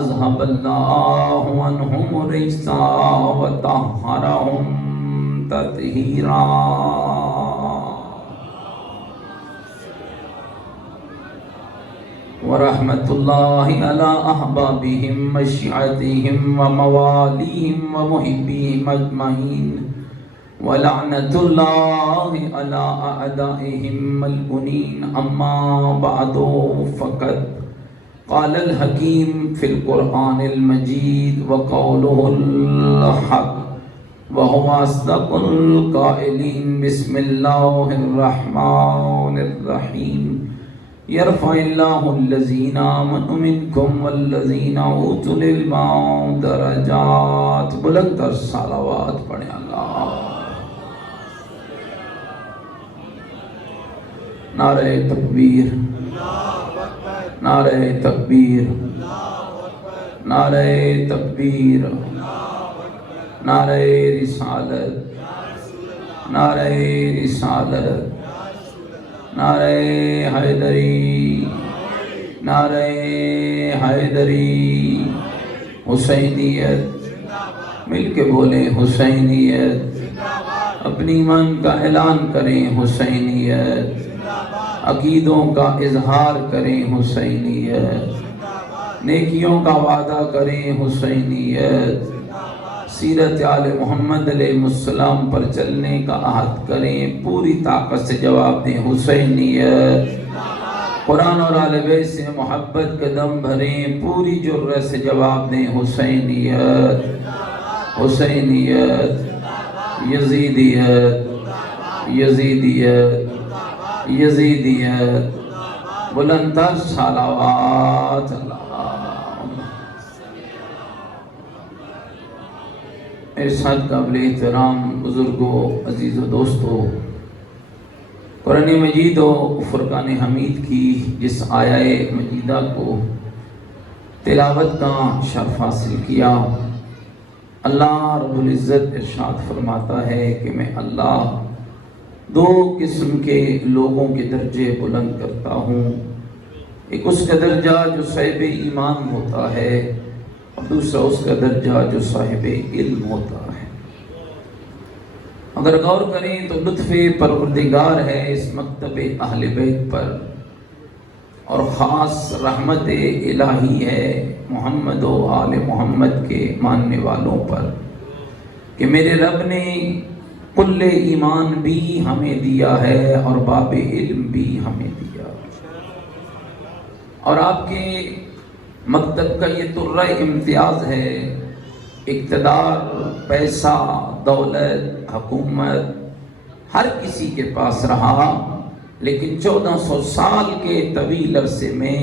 أذهب الله عنهم الرجس وطهرهم تطهيرا. ورحمة الله على أحبابهم وشيعتهم ومواليهم ومحبيهم أجمعين، ولعنة الله على أعدائهم ملعونين. أما بعد، فقد قال الحكيم في القرآن المجيد وقوله الحق وهو أصدق القائلين. بسم الله الرحمن الرحيم. يرفع الله الذين آمنوا منكم والذين أوتوا العلم درجات. بلند تر صلوات پڑھیں اللہ. نعرہ تکبیر، نعرہ تکبیر، نعرہ تکبیر، نعرہ رسالت، نعرہ رسالت، نعرہ حیدری، نعرہ حیدری. حسینیت، مل کے بولیں حسینیت. اپنی ایمان کا اعلان کریں حسینیت. عقیدوں کا اظہار کریں حسینیت. نیکیوں کا وعدہ کریں حسینیت. سیرت آل محمد علیہ السلام پر چلنے کا عہد کریں. پوری طاقت سے جواب دیں حسینیت. قرآن اور آل بیت سے محبت کا دم بھریں. پوری جرأت سے جواب دیں حسینیت. حسینیت، یزیدیت، یزیدیت، یزیدیت. بلند تر صلوات. میرے ساتھ قابل احترام بزرگوں، عزیز و دوستوں، قرآن مجید و فرقان حمید کی جس آیہ مجیدہ کو تلاوت کا شرف حاصل کیا، اللہ رب العزت ارشاد فرماتا ہے کہ میں اللہ دو قسم کے لوگوں کے درجے بلند کرتا ہوں. ایک اس کا درجہ جو صاحب ایمان ہوتا ہے، اور دوسرا اس کا درجہ جو صاحب علم ہوتا ہے. اگر غور کریں تو لطف پروردگار ہے اس مکتب اہل بیت پر، اور خاص رحمت الہی ہے محمد و آل محمد کے ماننے والوں پر، کہ میرے رب نے کل ایمان بھی ہمیں دیا ہے اور باب علم بھی ہمیں دیا. اور آپ کے مکتب کا یہ طرہ امتیاز ہے. اقتدار، پیسہ، دولت، حکومت ہر کسی کے پاس رہا، لیکن 1400 سال کے طویل عرصے میں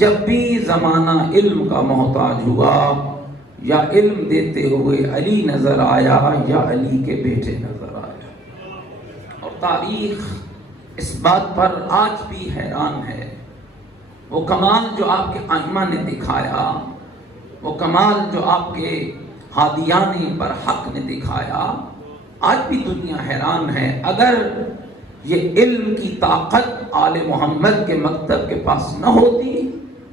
جب بھی زمانہ علم کا محتاج ہوا، یا علم دیتے ہوئے علی نظر آیا یا علی کے بیٹے نظر آیا. اور تاریخ اس بات پر آج بھی حیران ہے. وہ کمال جو آپ کے ائمہ نے دکھایا، وہ کمال جو آپ کے ہادیان برحق نے دکھایا، آج بھی دنیا حیران ہے. اگر یہ علم کی طاقت آل محمد کے مکتب کے پاس نہ ہوتی،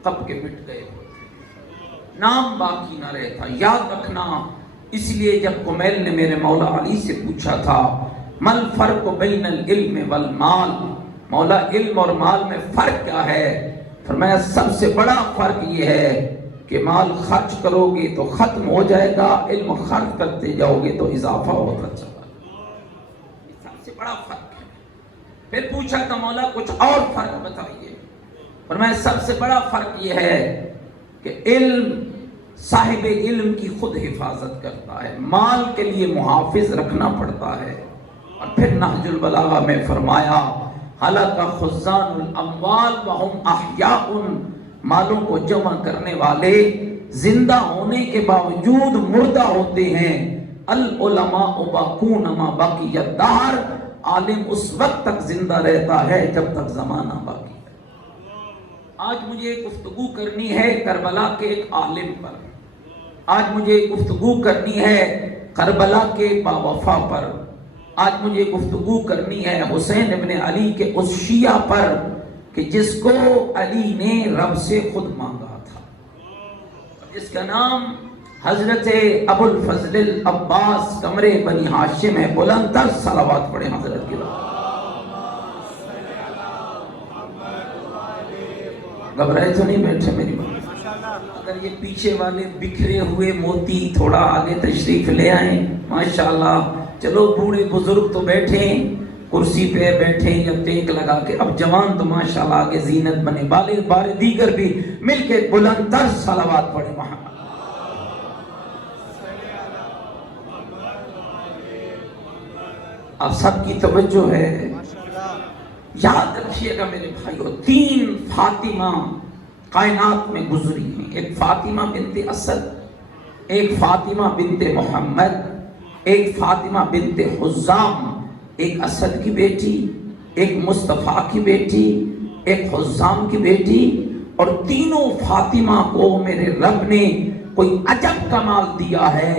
کب کے مٹ گئے ہوتے، نام باقی نہ رہتا. یاد رکھنا، اس لیے جب کمیل نے میرے مولا علی سے پوچھا تھا مل فرق بین العلم والمال، مولا علم اور مال میں فرق کیا ہے؟ فرمایا سب سے بڑا فرق یہ ہے کہ مال خرچ کرو گے تو ختم ہو جائے گا، علم خرچ کرتے جاؤ گے تو اضافہ ہوتا چلا. یہ سب سے بڑا فرق ہے. پھر پوچھا تھا مولا کچھ اور فرق بتائیے. فرمایا سب سے بڑا فرق یہ ہے کہ علم صاحب علم کی خود حفاظت کرتا ہے، مال کے لیے محافظ رکھنا پڑتا ہے. اور پھر نہج البلاغہ میں فرمایا ہلاک خزان الاموال وہم احیاء، مالوں کو جمع کرنے والے زندہ ہونے کے باوجود مردہ ہوتے ہیں. العلماء باقون ما بقی الدہر، عالم اس وقت تک زندہ رہتا ہے جب تک زمانہ باقی ہے. آج مجھے گفتگو کرنی ہے کربلا کے ایک عالم پر. آج مجھے گفتگو کرنی ہے کربلا کے باوفا پر. آج مجھے گفتگو کرنی ہے حسین ابن علی کے اس شیعہ پر کہ جس کو علی نے رب سے خود مانگا تھا. جس کا نام حضرت ابو الفضل العباس قمر بنی ہاشم ہے. بلند تر صلوات پڑھیں حضرت کی. گھبرائے تو نہیں بیٹھے میری بات. اگر یہ پیچھے والے بکھرے ہوئے موتی تھوڑا آگے تشریف لے آئیں ماشاءاللہ. چلو بوڑھے بزرگ تو بیٹھے کرسی پہ بیٹھے یا ٹیک لگا کے, اب جوان تو ماشاءاللہ آگے زینت بنے. بارے دیگر بھی مل کے بلند تر صلوات پڑھیں محمد. آپ سب کی توجہ ہے. یاد رکھیے گا میرے بھائیو, 3 فاطمہ کائنات میں گزری ہیں. ایک فاطمہ بنت اسد, ایک فاطمہ بنت محمد, ایک فاطمہ بنت حزام. ایک اسد کی بیٹی, ایک مصطفیٰ کی بیٹی, ایک حزام کی بیٹی. اور تینوں فاطمہ کو میرے رب نے کوئی عجب کمال دیا ہے.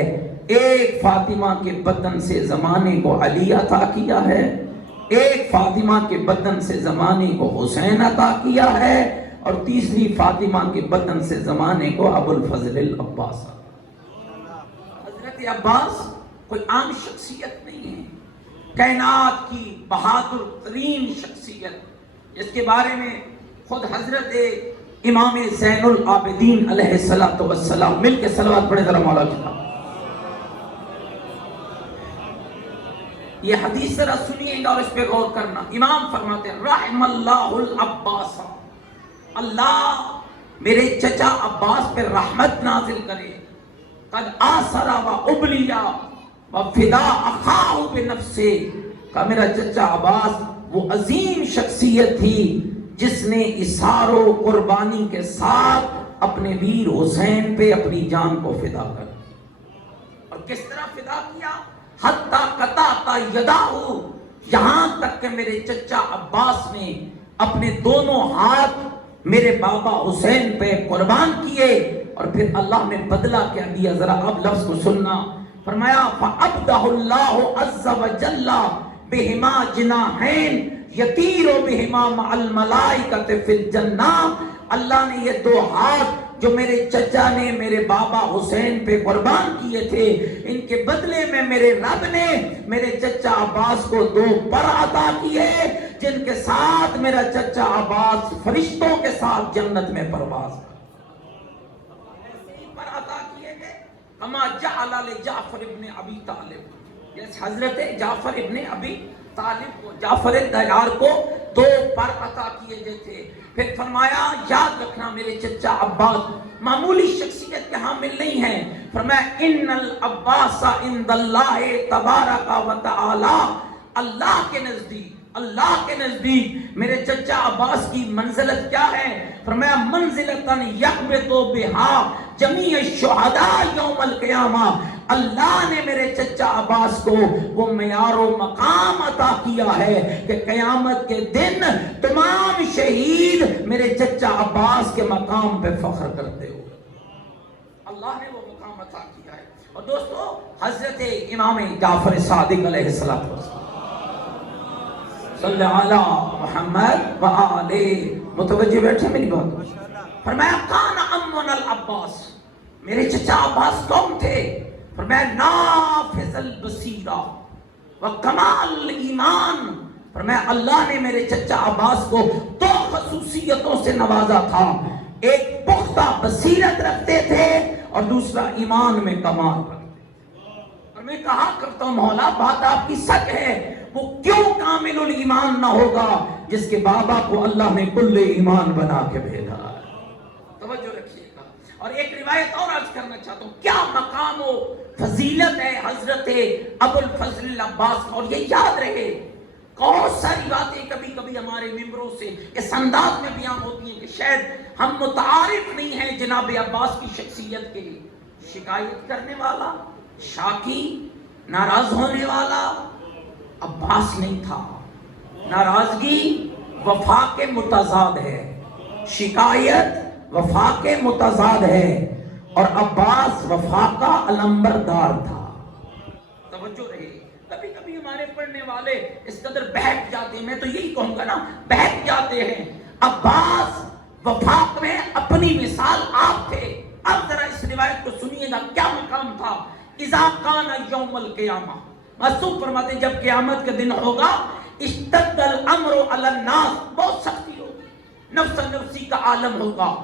ایک فاطمہ کے بدن سے زمانے کو علی عطا کیا ہے, ایک فاطمہ کے بدن سے زمانے کو حسین عطا کیا ہے, اور تیسری فاطمہ کے بدن سے زمانے کو ابو الفضل العباس. حضرت عباس کوئی عام شخصیت نہیں ہے, کائنات کی بہادر ترین شخصیت, جس کے بارے میں خود حضرت امام زین العابدین علیہ السلام, مل کے صلوات پڑھیں ذرا مولا کی. یہ حدیث ذرا سنیے گا اور اس پہ غور کرنا. امام فرماتے ہیں رحم اللہ العباس, اللہ میرے چچا عباس پہ رحمت نازل کرے. قد آثر و ابلیا و فدا اخاہ بنفسہ, کہ میرا چچا عباس وہ عظیم شخصیت تھی جس نے اثار و قربانی کے ساتھ اپنے ویر حسین پہ اپنی جان کو فدا کر. اور کس طرح فدا کیا؟ حتی قطعت یداہ, یہاں تک کہ میرے چچا عباس نے اپنے دونوں ہاتھ میرے بابا حسین پہ قربان کیے. اور پھر اللہ نے بدلہ کیا دیا, ذرا اب لفظ کو سننا. فرمایا فَأَبْدَهُ اللَّهُ عَزَّ وَجَلَّ بِهِمَا جِنَاحَيْن يَطِيرُ بِهِمَا مَعَ الْمَلَائِكَةِ فِي الْجَنَّةِ. اللہ نے یہ 2 ہاتھ جو میرے چچا نے میرے بابا حسین پہ قربان کیے تھے, ان کے بدلے میں میرے رب نے میرے چچا عباس کو 2 پر عطا کیے, جن کے ساتھ میرا چچا عباس فرشتوں کے ساتھ جنت میں پرواز پر عطا کیے گئے. کما جعل لجعفر ابن ابی طالب, جس حضرت جعفر ابن ابی طالب کو, جعفر دیار کو 2 پر عطا کیے گئے تھے. پھر فرمایا یاد رکھنا میرے چچا عباس معمولی شخصیت کے حامل نہیں ہیں. فرمایا ان العباس عند اللہ تبارک و تعالی, اللہ کے نزدیک میرے چچا عباس کی منزلت کیا ہے؟ فرمایا منزلتاً یقبض بہا جمیع الشہداء یوم القیامہ. اللہ نے میرے چچا عباس کو وہ معیار و مقام عطا کیا ہے کہ قیامت کے دن تمام شہید میرے چچا عباس کے مقام پہ فخر کرتے ہو. اللہ نے وہ مقام عطا کیا ہے. اور دوستو حضرت امام جعفر صادق علیہ السلام صلی علی محمد و آلہ, متوجہ بیٹھے میری بات. فرمایا کان امن العباس, میرے چچا عباس کون تھے؟ فرمایا نافذ البصیرہ و کمال ایمان. فرمایا اللہ نے میرے چچا عباس کو 2 خصوصیتوں سے نوازا تھا. ایک پختہ بصیرت رکھتے تھے اور دوسرا ایمان میں کمال رکھتے. اور میں کہا کرتا ہوں مولا بات آپ کی سچ ہے, وہ کیوں کامل الایمان نہ ہوگا جس کے بابا کو اللہ نے کل ایمان بنا کے بھیجا ہے. توجہ رکھیے گا. اور ایک روایت اور عرض کرنا چاہتا ہوں, کیا مقام و فضیلت ہے حضرت ابو الفضل العباس. اور یہ یاد رہے بہت ساری باتیں کبھی کبھی ہمارے ممبروں سے اس انداز میں بیان ہوتی ہیں کہ شاید ہم متعارف نہیں ہیں جناب عباس کی شخصیت کے لیے. شکایت کرنے والا, شاکی, ناراض ہونے والا عباس نہیں تھا. ناراضگی وفا کے متضاد ہے, شکایت وفا کے متضاد ہے, اور عباس وفا کا علمبردار تھا. توجہ رہے. کبھی کبھی ہمارے پڑھنے والے اس قدر بہک جاتے ہیں, میں تو یہی کہوں گا نا بہک جاتے ہیں. عباس وفا میں اپنی مثال آپ تھے. اب ذرا اس روایت کو سنیے گا کیا مقام تھا. اذا کان یوم القیامہ، معصوم فرماتے ہیں جب قیامت کا دن ہوگا، اشتد الامر علی الناس، بہت سختی ہوگی، نفس نفسی کا عالم ہوگا،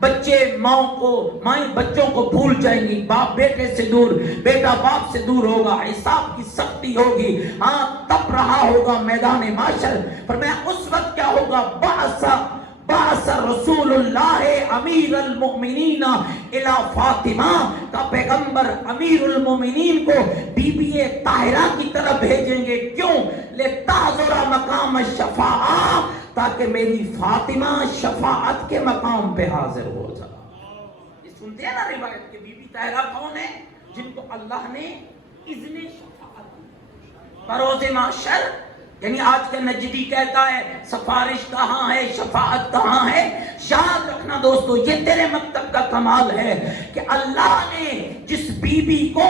بچے مائیں بچوں کو بھول جائیں گی، باپ بیٹے سے دور، بیٹا باپ سے دور ہوگا، حساب کی سختی ہوگی، ہاں تپ رہا ہوگا میدان معاشر. فرمایا اس وقت کیا ہوگا، بعث رسول اللہ امیر المؤمنین الی فاطمہ، کا پیغمبر امیر المؤمنین کو بی بی طاہرہ کی طرف بھیجیں گے. کیوں؟ لتعذر مقام الشفاعہ، تاکہ میری فاطمہ شفاعت کے مقام پہ حاضر ہو جائے. یہ سنتے ہیں نا روایت کہ بی بی طاہرہ کون ہے؟ جن کو اللہ نے اذن شفاعت دی بروز محشر. یعنی آج کا نجدی کہتا ہے سفارش کہاں ہے، شفاعت کہاں ہے. یاد رکھنا دوستو، یہ تیرے مکتب کا کمال ہے کہ اللہ نے جس بی بی کو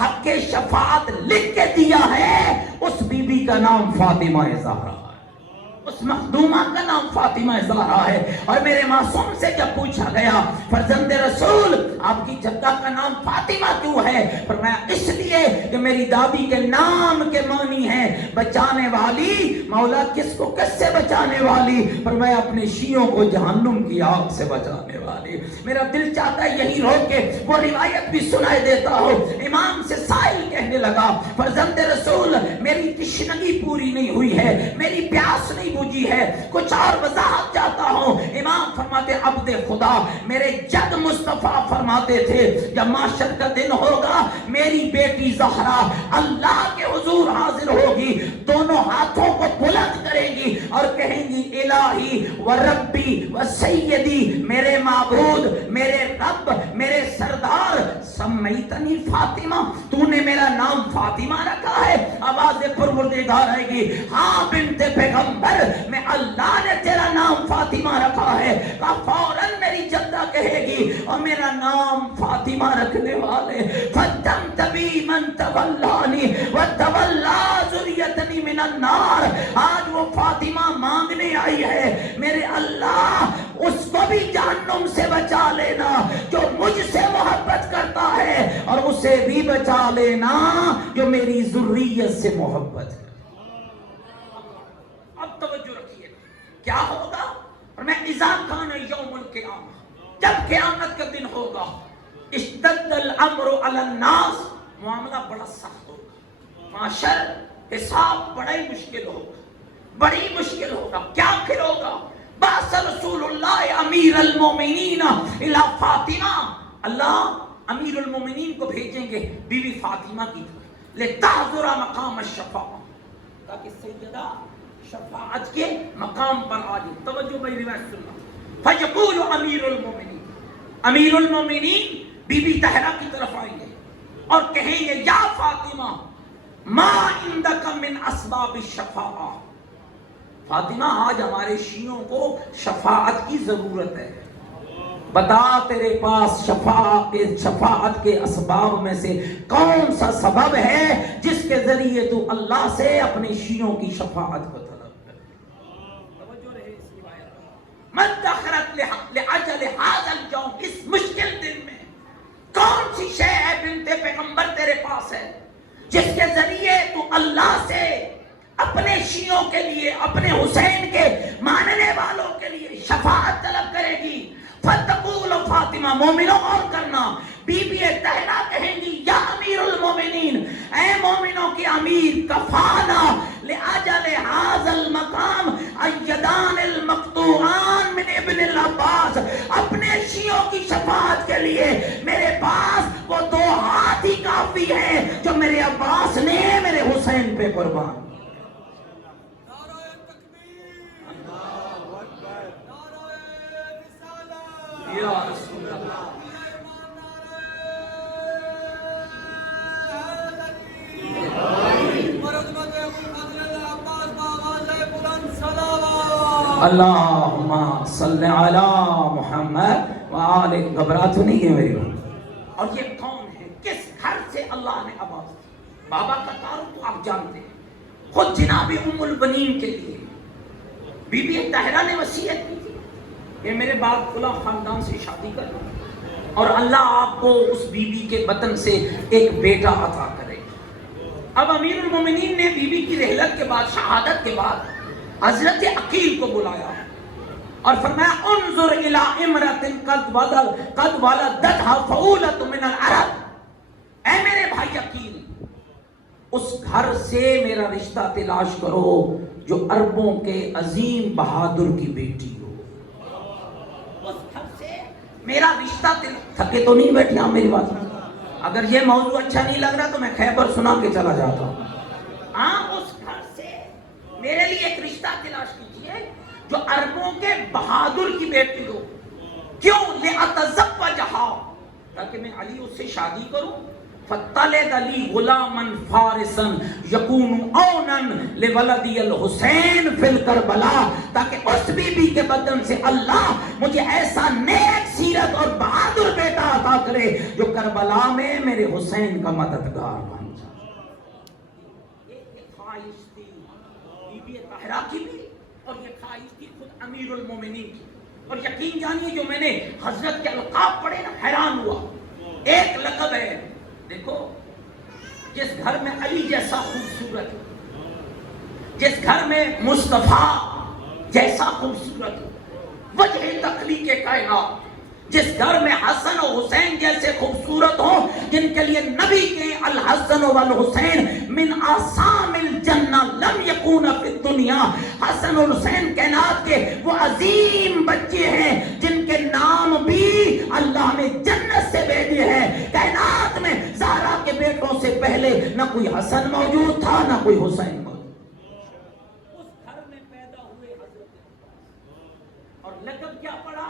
حق شفاعت لکھ کے دیا ہے، اس بی بی کا نام فاطمہ زہرا، اس مخدومہ کا نام فاطمہ زہرا ہے. اور میرے معصوم سے جب پوچھا گیا فرزند رسول آپ کی جدہ کا نام فاطمہ کیوں ہے؟ فرمایا اس لیے کہ میری دادی کے نام کے معنی ہے بچانے والی. مولا کس کو کس سے بچانے والی؟ فرمایا اپنے شیعوں کو جہنم کی آگ سے بچانے والی. میرا دل چاہتا ہے یہی روک کے وہ روایت بھی سنائے دیتا ہو. امام سے سائل کہنے لگا فرزند رسول میری تشنگی پوری نہیں ہوئی ہے، میری پیاس نہیں بجھی ہے، کچھ اور وضاحت چاہتا ہوں. امام فرماتے عبد خدا میرے جد مصطفیٰ فرماتے تھے جب معاشر کا دن ہوگا میری بیٹی زہرا اللہ کے حضور حاضر ہوگی، دونوں ہاتھوں کو بلند کرے گی اور کہیں گی الہی و ربی و سیدی، میرے معبود، میرے رب، میرے سردار، سمیتنی فاطمہ، تو نے میرا نام فاطمہ رکھا ہے. آواز پروردگار آئے گی ہاں بنت پیغمبر میں اللہ نے تیرا نام فاطمہ رکھا ہے. فوراً میری جدہ کہے گی اور میرا نام فاطمہ رکھنے والے فتم تبی من تولانی وتولا ذریتنی من النار. آج وہ فاطمہ مانگنے آئی ہے میرے اللہ اس کو بھی جہنم سے بچا لینا جو مجھ سے محبت کرتا ہے، اور اسے بھی بچا لینا جو میری ذریت سے محبت ہے. اب توجہ رکھیے کیا ہوگا. اور میں اذا کان یوم القیامہ، جب قیامت کا دن ہوگا، اشتد الامر علی الناس، معاملہ بڑا سخت ہوگا، معاشر حساب بڑا ہی مشکل ہوگا، بڑی مشکل ہوگا. کیا آخر ہوگا؟ بعث رسول اللہ امیر المومنین الی فاطمہ، اللہ امیر المومنین کو بھیجیں گے بی بی فاطمہ کی طرف، لتحضر مقام الشفاعہ، تاکہ سیدہ شفاعت کے مقام پر آ جائے. توجہ بھائی روایت سننا. فیقول امیر المومنین، امیر المومنین بی بی طاہرہ کی طرف آئیں گے اور کہیں گے یا فاطمہ ما عندک من اسباب الشفاعہ، فاطمہ آج ہمارے شیعوں کو شفاعت کی ضرورت ہے، بتا تیرے پاس شفاعت کے اسباب میں سے کون سا سبب ہے جس کے ذریعے تو اللہ سے اپنے شیعوں کی شفاعت کو طلب کرے. توجہ رہے اس روایت پر. من دخرت لعجل هذا اليوم، اس مشکل دن میں کون سی شے ہے بنت پیغمبر تیرے پاس ہے جس کے ذریعے تو اللہ سے اپنے شیعوں کے لیے، اپنے حسین کے ماننے والوں کے لیے شفاعت طلب کرے گی. فتقول فاطمہ، مومنوں اور کرنا، بی بی طاہرہ کہیں گی یا امیر المومنین، اے مومنوں کے امیر، کفانا لأجل هذا المقام ایدان المقطوعان من ابن العباس، اپنے شیعوں کی شفاعت کے لیے میرے پاس وہ دو ہاتھ ہی کافی ہیں جو میرے عباس نے میرے حسین پہ قربان. یا رسول اللہ، اللہم صلی علی محمد وآل. گھبرا تو نہیں ہے میری بات. اور یہ کون ہے، کس گھر سے اللہ نے آواز دی؟ بابا کا تعارف تو آپ جانتے ہیں، خود جناب ام البنین کے لیے بی بی طاہرہ نے وصیت کی تھی کہ میرے بعد فلاں خاندان سے شادی کرنا. اور اللہ آپ کو اس بیوی کے بطن سے ایک بیٹا عطا کرے. اب امیر المومنین نے بیوی کی رحلت کے بعد، شہادت کے بعد، حضرت عقیل کو بلایا اور فرمایا انظر الی امرأۃ قد ولدتھا فعولۃ من العرب. اے میرے بھائی عقیل، اس گھر سے میرا رشتہ تلاش کرو جو عربوں کے عظیم بہادر کی بیٹی ہو. اس گھر سے میرا رشتہ تھکے تو نہیں بیٹھی آپ میری بات؟ اگر یہ موضوع اچھا نہیں لگ رہا تو میں خیبر سنا کے چلا جاتا ہوں. ہاں، اس گھر سے میرے لیے ایک رشتہ تلاش کیجیے جو عربوں کے بہادر کی بیٹی ہو. کیوں؟ لأتزوجہا، تاکہ میں علی اس سے شادی کروں. فَتَلِدَ لِي غُلَامًا فَارِسًا يَكُونُ عَوْنًا لِوَلَدِيَ الْحُسَيْنِ فِي الْكَرْبَلَاء، تاکہ اس بی بی کے بدن سے اللہ مجھے ایسا نیک سیرت اور بہادر بیٹا عطا کرے جو کربلا میں میرے حسین کا مددگار بن جائے. یہ خواہش تھی بی بی طاہرہ کی بھی، اور یہ خواہش تھی خود امیر المومنین کی. اور یقین جانیے جو میں نے حضرت کے القاب پڑھے نا، حیران ہوا. ایک لقب ہے، دیکھو، جس گھر میں علی جیسا خوبصورت، جس گھر میں مصطفیٰ جیسا خوبصورت، وجہ تخلیق کائنات، جس گھر میں حسن و حسین جیسے خوبصورت ہوں، جن کے لیے نبی کے الحسن والحسین من آسام الجنہ لم یکون فی الدنیا. حسن اور حسین کائنات کے وہ عظیم بچے ہیں جن کے نام بھی اللہ نے جنت سے بھیجے ہیں. کائنات میں زہرا کے بیٹوں سے پہلے نہ کوئی حسن موجود تھا نہ کوئی حسین موجود. اس گھر میں پیدا ہوئے حضرت، اور لقب کیا پڑا؟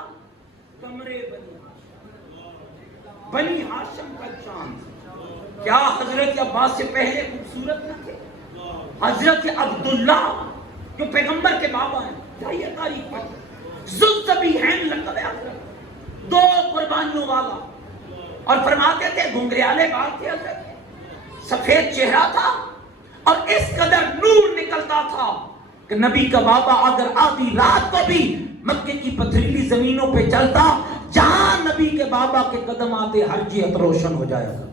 کمرے بنی ہاشم کا چاند. کیا حضرت عباس سے پہلے خوبصورت نہ تھے؟ حضرت عبداللہ جو پیغمبر کے بابا ہیں، کیا یہ تاریخ پر ذوالذبیحین لقب ہے حضرت، 2 قربانیوں والا. اور فرماتے تھے گھنگریالے بال تھے حضرت، سفید چہرہ تھا، اور اس قدر نور نکلتا تھا کہ نبی کا بابا اگر آدھی رات کو بھی مکے کی پتھریلی زمینوں پہ چلتا، جہاں نبی کے بابا کے قدم آتے ہر جہت روشن ہو جایا تھا.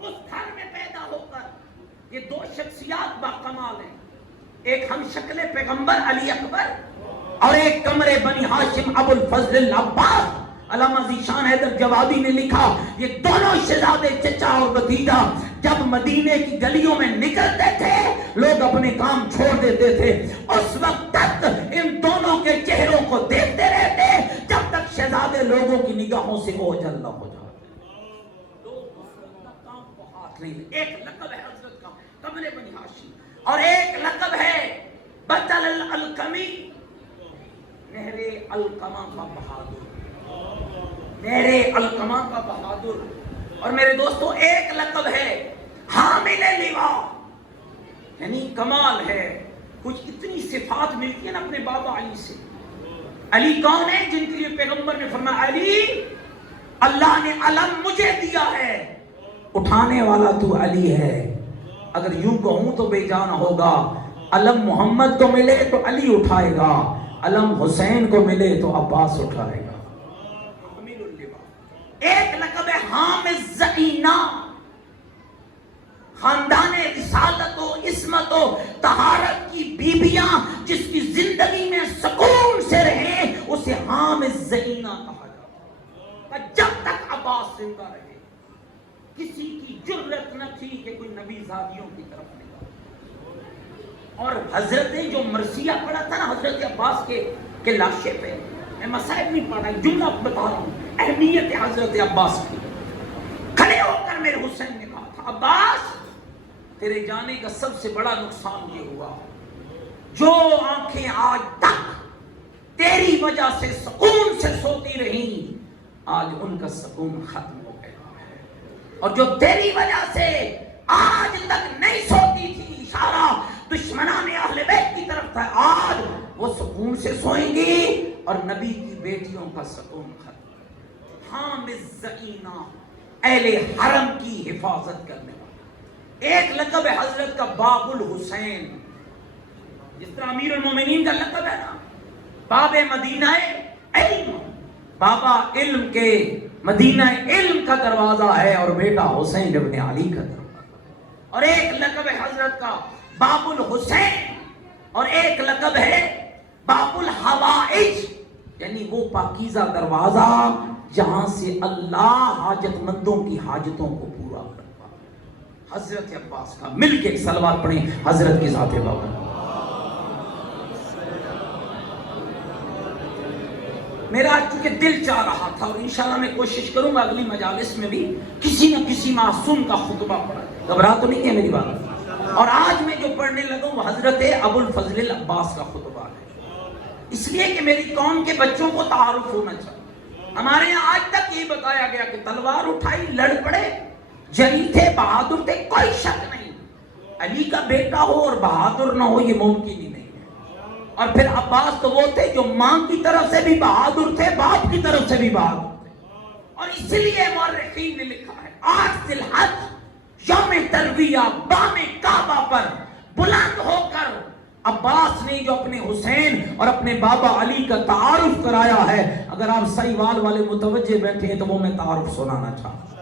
اس گھر میں پیدا ہو کر یہ 2 شخصیات باکمال ہیں، ایک ہم شکل پیغمبر علی اکبر، اور ایک کمرے بنی ہاشم ابو الفضل العباس. علامہ ذیشان حیدر جوادی نے لکھا یہ دونوں شہزادے چچا اور بھتیجا جب مدینے کی گلیوں میں نکلتے تھے لوگ اپنے کام چھوڑ دیتے تھے. اس وقت تک ان دونوں کے چہروں کو دیکھتے رہتے جب تک شہزادے لوگوں کی نگاہوں سے اوجھل نہ ہو جاتے. لوگ اس کام کو ہاتھ نہیں لے. ایک لقب ہے حضرت کا کمرے بنی ہاشم، اور ایک لقب ہے بدل القمی، نہر القما کا بہادر، نہر القما کا بہادر. اور میرے دوستو ایک لقب ہے حامل لوا، یعنی کمال ہے. کچھ اتنی صفات ملتی ہیں نا اپنے بابا علی سے. علی کون ہے؟ جن کے لیے پیغمبر نے فرمایا علی اللہ نے علم مجھے دیا ہے، اٹھانے والا تو علی ہے. اگر یوں کہوں تو بے جان ہوگا. علم محمد کو ملے تو علی اٹھائے گا، علم حسین کو ملے تو عباس اٹھائے گا. ایک لقب ہے حامل زعینہ، خاندان رسالت و عصمت و طہارت کی بیویاں جس کی زندگی میں سکون سے رہے اسے حامل زعینہ کہا جاتا ہے. جب تک عباس زندہ رہے کسی کی جرت نہ تھی کہ کوئی نبی زادیوں کی طرف نگاہ. اور حضرت نے جو مرثیہ پڑھا تھا نا حضرت عباس کے لاشے پہ، میں مسائب نہیں پڑھ رہا، جملہ بتا رہا ہوں اہمیت حضرت عباس کی. کھڑے ہو کر میرے حسین نے کہا تھا عباس تیرے جانے کا سب سے بڑا نقصان یہ ہوا جو آنکھیں آج تک تیری وجہ سے سکون سے سوتی رہیں آج ان کا سکون ختم ہو گیا ہے، اور جو تیری وجہ سے آج تک نہیں سوتی تھی، اشارہ دشمنان اہل بیت کی طرف تھا، آج وہ سکون سے سوئیں گی اور نبی کی بیٹیوں کا سکون ختم. حامل زعینہ، اہل حرم کی حفاظت کرنے والا. ایک لقب ہے حضرت کا باب الحسین، جس طرح امیر المومنین کا لقب ہے نا باب مدینہ علم، بابا علم کے مدینہ علم کا دروازہ ہے اور بیٹا حسین ابن علی کا دروازہ، اور ایک لقب ہے حضرت کا باب الحسین اور ایک لقب ہے باب الحوائج، یعنی وہ پاکیزہ دروازہ جہاں سے اللہ حاجت مندوں کی حاجتوں کو پورا کرتا ہے۔ حضرت عباس کا مل کے ایک صلوات پڑھیں حضرت کی ذات بابا۔ میرا آج چونکہ دل چاہ رہا تھا اور انشاءاللہ میں کوشش کروں گا اگلی مجالس میں بھی کسی نہ کسی معصوم کا خطبہ پڑھا، گھبرا تو نہیں ہے میری بات، اور آج میں جو پڑھنے لگا وہ حضرت ابو الفضل العباس کا خطبہ ہے، اس لیے کہ میری قوم کے بچوں کو تعارف ہونا چاہیے۔ ہمارے یہاں آج تک یہ بتایا گیا کہ تلوار اٹھائی لڑ پڑے، جری تھے بہادر تھے، کوئی شک نہیں، علی کا بیٹا ہو اور بہادر نہ ہو یہ ممکن ہی نہیں۔ اور پھر عباس تو وہ تھے جو ماں کی طرف سے بھی بہادر تھے، باپ کی طرف سے بھی بہادر تھے، اور اس لیے مورخین نے لکھا ہے 8 ذی الحج یوم ترویہ بام کعبہ پر بلند ہو کر عباس نے جو اپنے حسین اور اپنے بابا علی کا تعارف کرایا ہے، اگر آپ صحیح وال والے متوجہ بیٹھے ہیں تو وہ میں تعارف سنانا چاہتا ہوں۔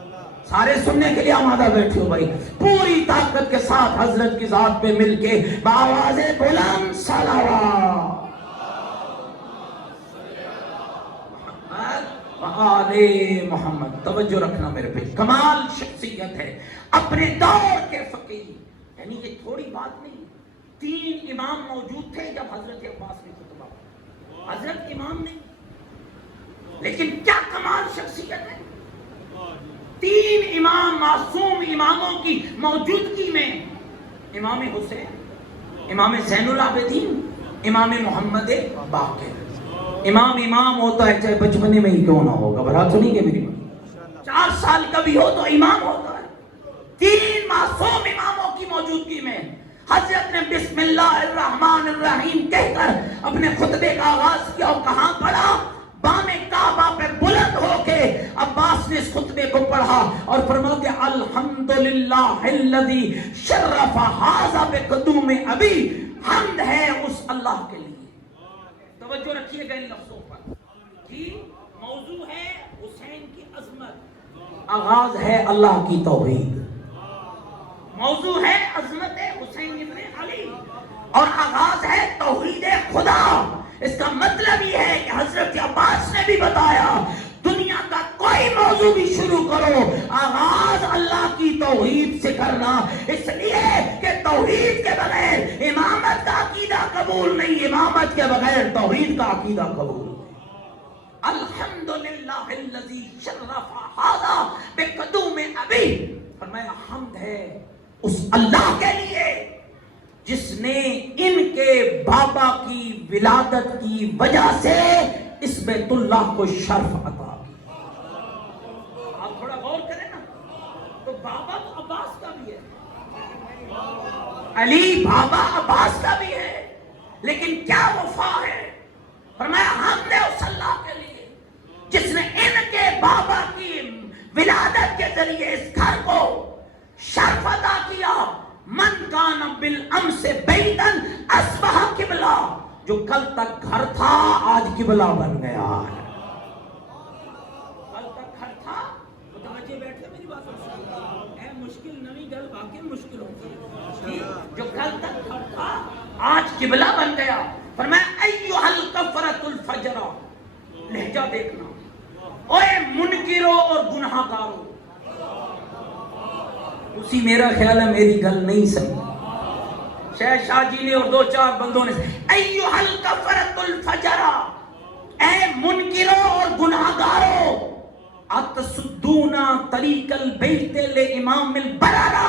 سارے سننے کے لیے آمادہ بیٹھے ہو بھائی، پوری طاقت کے ساتھ حضرت کی ذات پہ مل کے بآواز بلند صلوات آل محمد۔ توجہ رکھنا میرے پہ، کمال شخصیت ہے، اپنے دور کے فقیہ، یعنی یہ تھوڑی بات نہیں۔ 3 امام موجود تھے جب حضرت عباس نے خطبہ پڑھا، حضرت امام نہیں، لیکن کیا کمال شخصیت ہے۔ 3 امام معصوم اماموں کی موجودگی میں، امام حسین، امام زین العابدین، امام محمد باقر، امام ہوتا ہے چاہے بچپنے میں ہی کیوں نہ ہوگا، گھبرا تو نہیں کہ میری بات، 4 سال کا بھی ہو تو امام ہوتا ہے۔ 3 معصوم اماموں کی موجودگی میں حضرت نے بسم اللہ الرحمن الرحیم کہہ کر اپنے خطبے کا آغاز کیا، اور کہاں پڑھا؟ بام کعبہ پہ بلند ہو کے عباس نے اس خطبے کو پڑھا اور فرما دیا الحمدللہ الذی شرف ھذا بقدوم ابی، حمد ہے اس اللہ کے لیے۔ توجہ رکھیے گا ان لفظوں پر جی، موضوع ہے حسین کی عظمت، آغاز ہے اللہ کی توحید، موضوع ہے عظمت حسین ابن علی اور آغاز ہے توحید خدا۔ اس کا مطلب یہ ہے کہ حضرت عباس نے بھی بتایا دنیا کا کوئی موضوع بھی شروع کرو آغاز اللہ کی توحید سے کرنا، اس لیے کہ توحید کے بغیر امامت کا عقیدہ قبول نہیں، امامت کے بغیر توحید کا عقیدہ قبول نہیں۔ الحمدللہ الذی شرف ھذا بقدوم ابی، فرمایا حمد ہے اس اللہ کے لیے جس نے ان کے بابا کی ولادت کی وجہ سے اس بیت اللہ کو شرف عطا کیا۔ آپ تھوڑا غور کریں نا، تو بابا تو عباس کا بھی ہے، علی بابا عباس کا بھی ہے، لیکن کیا وفا ہے؟ فرمایا حمد ہے اس اللہ کے لیے جس نے ان کے بابا کی ولادت کے ذریعے اس گھر کو شرف عطا کیا۔ من کان بالامس بیتا اصبح قبلہ، جو کل تک گھر تھا آج قبلہ بن گیا ہے۔ کل تک گھر تھا، متوجہ بیٹھے میری بات سن، اے مشکل نوی گل واقعی مشکل ہوتی ہے، جو کل تک گھر تھا آج قبلہ بن گیا۔ فرمایا ایھا الکفرۃ الفجر، لہجہ دیکھنا، اوے منکروں اور گناہ گاروں، اسی میرا خیال ہے میری گل نہیں سمجھ، شاہ شاہ جی نے اور 2-4 بندوں نے، ایھا الکفرۃ الفجر، اے منکروں اور گناہ گاروں، اتصدون طریق البیت لامام البررہ،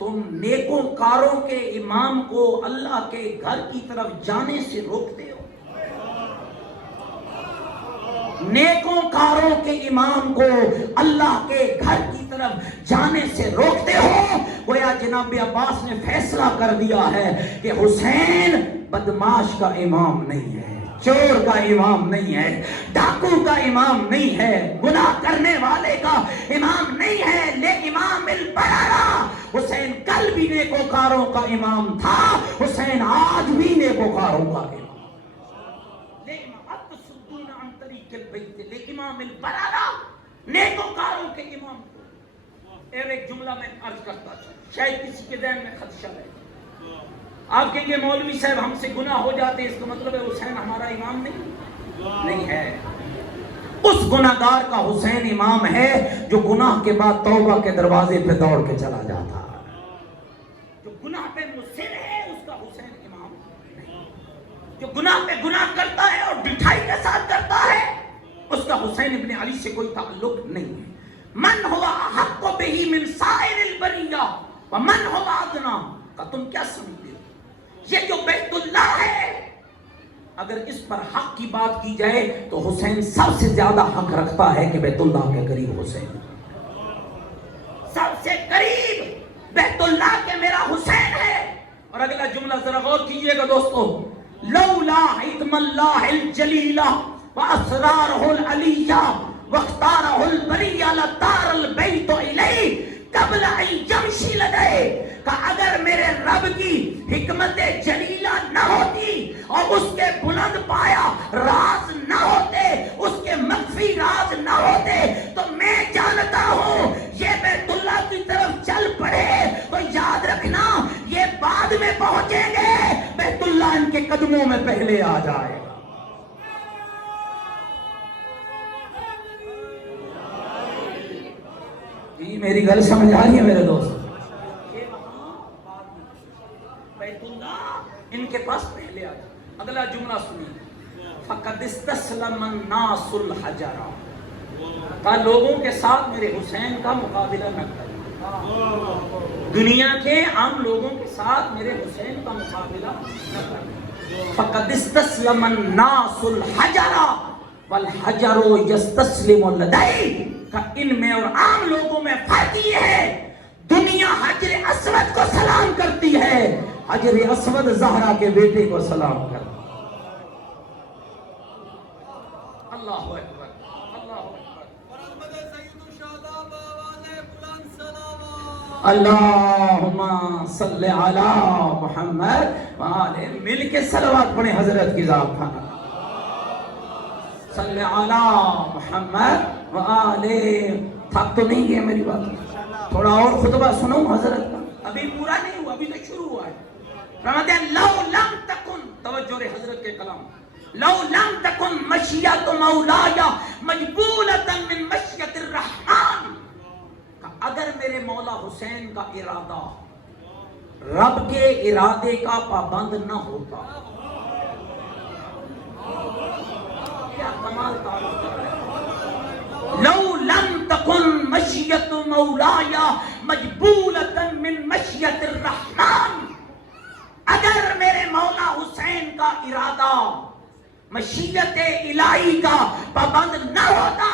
تم نیکوں کاروں کے امام کو اللہ کے گھر کی طرف جانے سے روکتے ہو، نیکوں کاروں کے امام کو اللہ کے گھر کی طرف جانے سے روکتے ہو۔ گویا جناب عباس نے فیصلہ کر دیا ہے کہ حسین بدماش کا امام نہیں ہے، چور کا امام نہیں ہے، ڈاکو کا امام نہیں ہے، گناہ کرنے والے کا امام نہیں ہے، لے امام البررہ، حسین کل بھی نیکوکاروں کا امام تھا، حسین آج بھی نیکوکاروں کا امام، امام البررہ، نیکوکاروں کے امام کو. ایک جملہ میں عرض کرتا تھا، شاید کسی کے ذہن میں خدشہ رہے. آپ کہیں گے مولوی صاحب ہم سے گناہ ہو جاتے، اس کا مطلب ہے حسین ہمارا امام نہیں ہے. اس گناہگار کا حسین امام ہے جو گناہ کے بعد توبہ کے دروازے پہ دوڑ کے چلا جاتا ہے. جو گناہ پہ مصر ہے اس کا حسین امام نہیں. جو گناہ پہ گناہ کرتا ہے اور ڈٹھائی کے ساتھ کرتا ہے اس کا حسین ابن علی سے کوئی تعلق نہیں ہے. من ہوا احق بہ من سائر البریہ ومن ہوا ادنی کا تم کیا سمجھتے ہو؟ یہ جو بیت اللہ ہے، اگر اس پر حق کی بات کی جائے تو حسین سب سے زیادہ حق رکھتا ہے کہ بیت اللہ کے قریب حسین، سب سے قریب بیت اللہ کے میرا حسین ہے. اور اگلا جملہ ذرا غور کیجئے گا دوستو، لولا حکم اللہ الجلیلہ واسرارہ العلیہ واختارہ البریہ لطار البیت الیہ قبل ان یمشی لدیہ. کہ اگر میرے رب کی حکمت جلیلہ نہ ہوتی اور اس کے بلند پایا راز نہ ہوتے، اس کے مخفی راز نہ ہوتے، تو میں جانتا ہوں یہ بیت اللہ کی طرف چل پڑے تو یاد رکھنا یہ بعد میں پہنچیں گے، بیت اللہ ان کے قدموں میں پہلے آ جائے گا. جی میری گل سمجھ آ رہی ہے میرے دوست؟ بیت اللہ ان کے پاس پہلے آ جائے. اگلا جملہ سنیے، فَقَدْ اسْتَسْلَمَ النَّاسُ الْحَجَرَ. کہا لوگوں کے ساتھ میرے حسین کا مقابلہ نہ کریں، دنیا کے عام لوگوں کے ساتھ میرے حسین کا مقابلہ نہ کریں. فَقَدْ اسْتَسْلَمَ النَّاسُ الْحَجَرَ وَالْحَجَرُ يَسْتَسْلِمُ لَدَيْهِ. کہ ان میں اور عام لوگوں میں فرق یہ ہے، دنیا حجر اسود کو سلام کرتی ہے، حجر اسود زہرا کے بیٹے کو سلام کرتی ہے. اللہ اکبر اللہ اکبر. اللہم صلی علی محمد وآلہ. مل کے صلوات پڑھیں حضرت کی ذات پر. صلی علی محمد وآلہ. تھک تو نہیں گئے میری بات؟ تھوڑا اور خطبہ سنوں حضرت کا، ابھی پورا نہیں ہوا، ابھی تو شروع ہوا ہے. فرماتے ہیں لو لم تکن، توجہ رہے حضرت کے کلام، لو لم تکن مشیت مولایا مجبولتا من مشیت الرحمن. اگر میرے مولا حسین کا ارادہ رب کے ارادے کا پابند نہ ہوتا، کیا کمال تعلق کر رہے ہیں. لو لم تکن مشیت مولایا مجبولتا من مشیت الرحمن. اگر میرے مولا حسین کا ارادہ مشیت الہی کا پابند نہ ہوتا،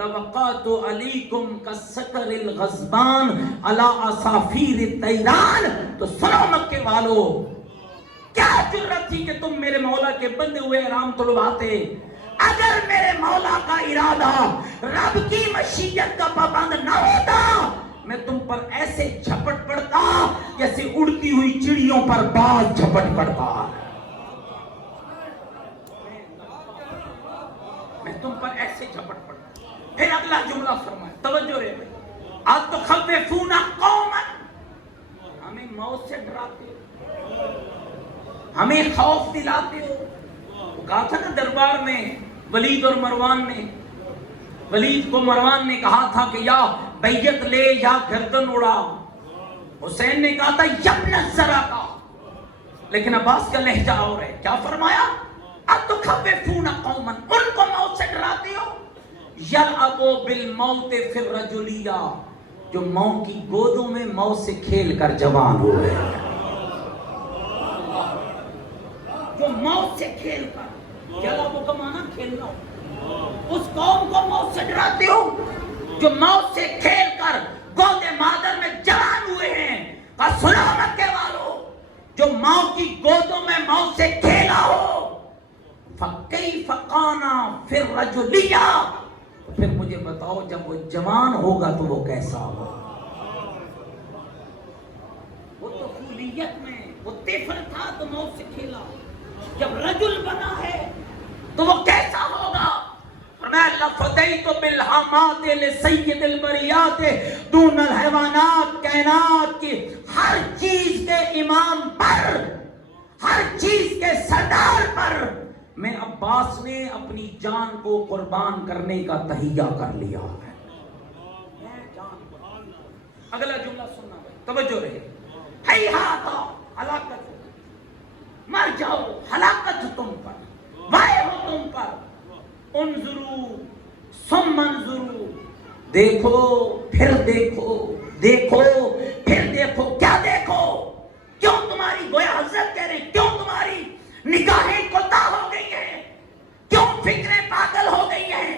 لوقات علیکم کالسکر الغضبان علی عصافیر الطیران. تو سنو مکے والو، کیا جرت تھی کہ تم میرے مولا کے بندے ہوئے احرام تلواتے؟ اگر میرے مولا کا ارادہ رب کی مشیت کا پابند نہ ہوتا، میں تم پر ایسے جھپٹ پڑتا جیسے اڑتی ہوئی چڑیوں پر باز جھپٹ پڑتا. میں تم پر ایسے جھپٹ پڑتا. پھر اگلا جملہ فرمائے، توجہ رہے، اتخوفون قوما. ہمیں موت سے ڈراتے ہو، ہمیں خوف دلاتے ہو. کہا تھا نا دربار میں ولید اور مروان نے، ولید کو مروان نے کہا تھا کہ یا بیعت لے یا گردن اڑا. حسین نے کہا تھا یبن الزرا کا، لیکن عباس کا لہجہ اور ہے. کیا فرمایا؟ اتخوفون قوما، ان کو موت سے ڈراتے ہو. یلعبوا بالموت فی الرجلیہ، جو موت کی گودوں میں موت سے کھیل کر جوان ہو گئے، جو موت سے کھیل کر، یلعبوا کا معنی کھیلنا ہو. اس قوم کو موت سے ڈراتے ہو جو موت سے کھیل کر گود مادر میں جوان ہوئے ہیں. اور سنو مکے والو، جو موت کی گودوں میں موت سے کھیلا ہو، فَكَيْفَ قَانَ فِي الرَّجُلِيَّةِ. پھر مجھے بتاؤ جب وہ جوان ہوگا تو وہ کیسا ہوگا؟ وہ تو طفولیت میں وہ طفل تھا تو موت سے کھیلا، جب رجل بنا ہے تو وہ کیسا ہوگا؟ فرمایا لفدیت بالحامات لسید البریات دون الحیوانات، کائنات کی ہر چیز کے امام پر، ہر چیز کے سردار پر میں عباس نے اپنی جان کو قربان کرنے کا تہیہ کر لیا ہے۔ اگلا جملہ سننا توجہ رہے، ہیہاتا ہلاکت، مر جاؤ، ہلاکت تم پر، وائے ہو تم پر، انظرو ثم انظرو، دیکھو پھر دیکھو، دیکھو پھر دیکھو، کیا دیکھو؟ کیوں تمہاری، گویا حضرت کہہ رہے ہیں، کیوں تمہاری نگاہیں کوتاہ ہو گئی ہیں، کیوں فکریں پاگل ہو گئی ہیں؟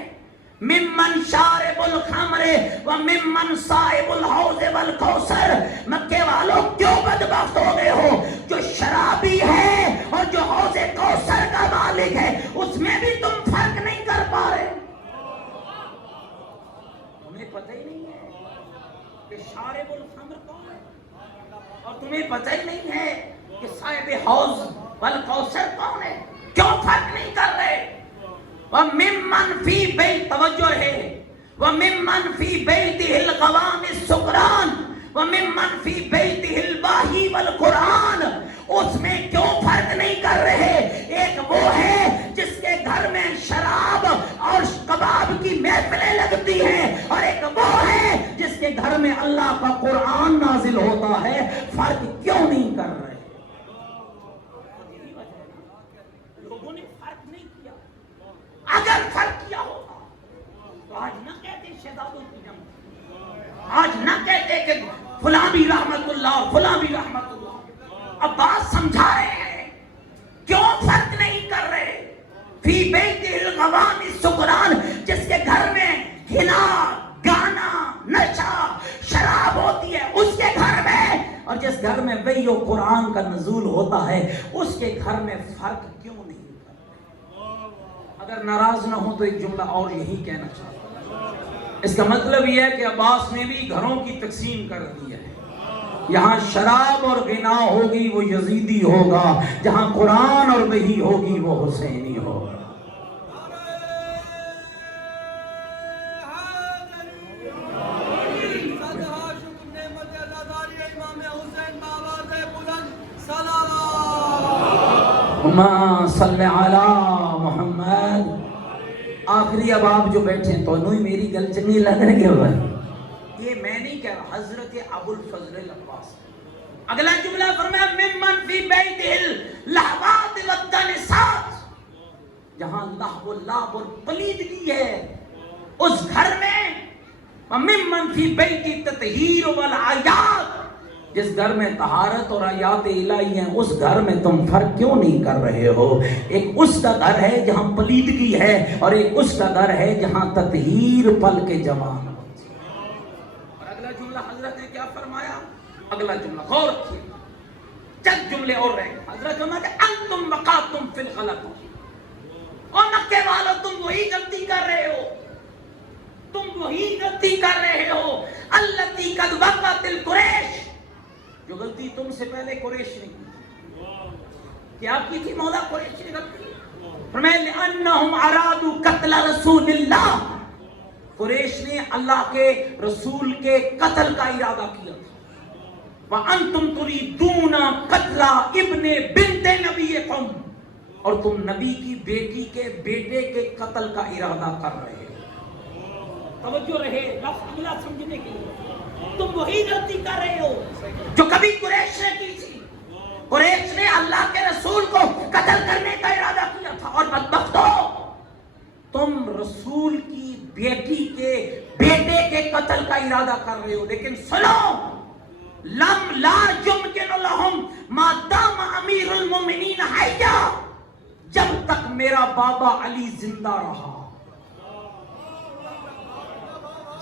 ممن شارب الخمر وممن صائب الحوض والکوثر، مکے والوں کیوں بدبخت ہو گئے ہو؟ جو شرابی ہے اور جو حوض کوثر کا مالک ہے اس میں بھی تم فرق نہیں کر پا رہے۔ تمہیں پتہ ہی نہیں ہے کہ شارب الخمر کون ہے، اور تمہیں پتہ ہی نہیں ہے کہ صاحب حوض والکوثر کون ہے، کیوں فرق نہیں کر رہے؟ وَمِمَّنْ فِي بَيْتِ، توجہ ہے، وَمِمَّنْ فِي بَيْتِهِ الْغَوَامِ السُّكْرَانِ وَمِمَّنْ فِي بَيْتِهِ الْبَاهِي وَالْقُرْآنِ، اس میں کیوں فرق نہیں کر رہے؟ ایک وہ ہے جس کے گھر میں شراب اور کباب کی محفلیں لگتی ہیں، اور ایک وہ ہے جس کے گھر میں اللہ کا قرآن نازل ہوتا ہے، فرق کیوں نہیں کر رہے؟ لوگوں نے فرق نہیں کیا۔ اگر فرق کیا ہوتا تو آج نہ کہتے شہزادوں کی جنگ، آج نہ کہتے کہ فلاں بھی رحمت اللہ فلاں بھی رحمت اللہ۔ عباس سمجھا رہے ہیں کیوں فرق نہیں کر رہے؟ فی بیت الغوام السکران، جس کے گھر میں گھنا، گانا، نشہ، شراب ہوتی ہے اس کے گھر میں، اور جس گھر میں وحی و قرآن کا نزول ہوتا ہے اس کے گھر میں فرق کیوں نہیں؟ اگر ناراض نہ ہو تو ایک جملہ اور یہی کہنا چاہتا ہوں، اس کا مطلب یہ ہے کہ عباس نے بھی گھروں کی تقسیم کر دی ہے۔ یہاں شراب اور غنا ہوگی وہ یزیدی ہوگا، جہاں قرآن اور وحی ہوگی وہ حسینی ہوگا۔ اللہم صلی علی محمد۔ آخری اب آپ جو بیٹھے ہیں تو انہوں ہی میری گل چنگی لگ رہی ہے بھائی، یہ میں نہیں کہہ رہا، حضرت ابو الفضل العباس۔ اگلا جملہ فرمایا ممن فی بیت اللہوات والدنسات، جہاں لہو و لعب اور پلیدگی ہے اس گھر میں، ممن فی بیت التطہیر والعیات، جس گھر میں طہارت اور آیات الہی ہیں اس گھر میں تم فرق کیوں نہیں کر رہے ہو؟ ایک اس کا گھر ہے جہاں پلیدگی ہے اور ایک اس کا گھر ہے جہاں تطہیر پل کے جوان ہوتی ہے۔ اور اگلا جملہ حضرت نے کیا فرمایا؟ اگلا جملہ غور کیے، چند جملے اور رہے۔ حضرت نے فرمایا انتم وقعتم فی الغلط، اور مکے والوں تم وہی غلطی کر رہے ہو، تم وہی غلطی کر رہے ہو التی قد وقعت القریش، جو غلطی تم سے پہلے قریش نے کی تھی۔ کیا کی تھی مولا قریش نے غلطی؟ فرمایا لأنہم ارادوا قتل رسول اللہ، قریش نے اللہ کے رسول کے قتل کا ارادہ کیا تھا۔ وَأَنْتُمْ تُرِيدُونَ قَتْلَ ابْنِ بِنْتِ نَبِيِّكُمْ، اور تم نبی کی بیٹی کے بیٹے کے قتل کا ارادہ کر رہے ہو۔ توجہ رہے، لفظ اگلا سمجھنے کے لیے، تم وہی غلطی کر رہے ہو جو کبھی قریش نے کی تھی۔ قریش نے اللہ کے رسول کو قتل کرنے کا ارادہ کیا تھا، اور بدبختو تم رسول کی بیٹی کے بیٹے کے قتل کا ارادہ کر رہے ہو۔ لیکن سنو، لم لا يمكن لهم ما دام امیر المومنین حیا، جب تک میرا بابا علی زندہ رہا،